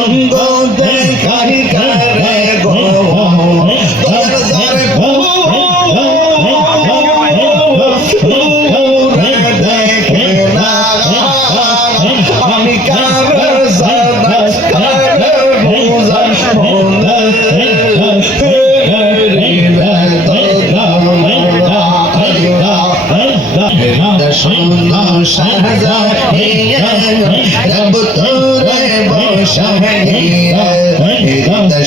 অঙ্গ দেখাই করে গো দরজারে পুরে দেখে না আমি কার জাদা কার বুঝা মনে শোনো সাজাইয়া রব তোরে বসাইয়া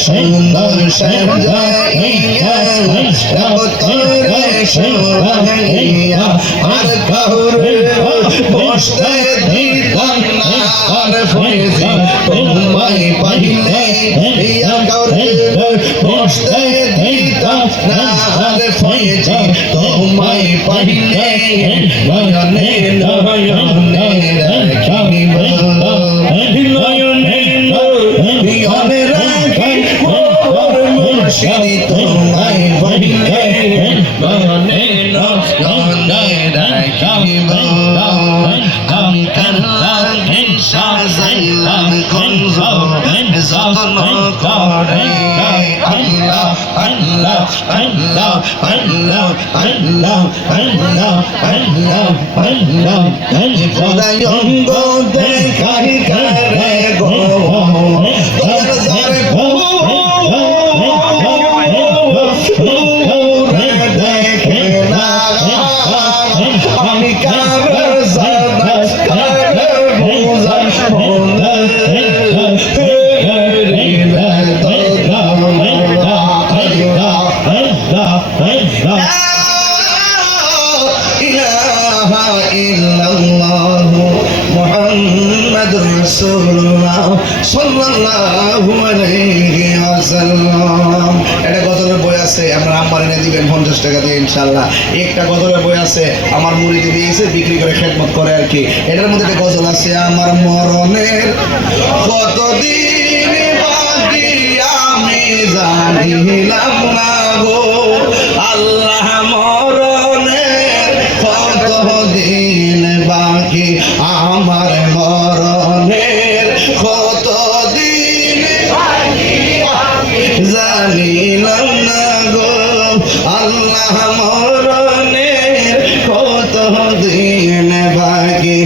শোনো সাজাইয়া রব তোরে শোয়াইয়া আর কাউরে বসতে দিতাম না আর ফয়েজি তোমায় পাইলে কাউরে বসতে দিতাম না আর ফয়েজি তোমায় পাইলে নয়নে নয়নে রাখিব নয়নে নয়নে রাখিব মুর্শিদ তোমায় পাইলে নয়নে নয়নে রাখিব আমি কান্নাকে সাজাইলাম কুঞ্জ যত্ন করে আল্লাহ আল্লাহ আল্লাহ আল্লাহ আল্লাহ আল্লাহ আল্লাহ আল্লাহ খোদাই অঙ্গ দেখাই করে গো দরজারে পুরে দেখে না আমি কার জাদা কার বুঝা মনে মুহাম্মাদুর রাসূলুল্লাহ সাল্লাল্লাহু আলাইহি ওয়াসাল্লাম। এটা গজলের বই আছে, আপনারা আমার এনে দিবেন 50 টাকা দিয়ে ইনশাআল্লাহ। একটা গজলের বই আছে, আমার মুরিদ দিয়েছে, বিক্রি করে খেদমত করে আর কি। এটার মধ্যে একটা গজল আছে, আমার মরণের কতদিন বাকি আমি জানিলাম না গো আল্লাহ, মরণের কতদিন বাকি আমার মরণের কতদিন জানিলাম না গো আল্লাহ, মরণের কতদিন বাকি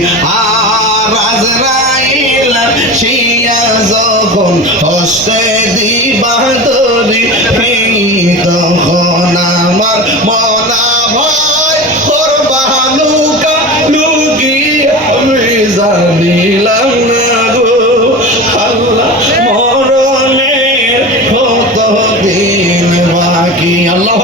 আর আজরাইল শিয়া যখন হস্তে দিবা ধরি তখন আমার মনা ভয় করবা লুকা লুকি আমি জানিলাম না গো আল্লাহ, মরণের কতদিন বাকি। আল্লাহ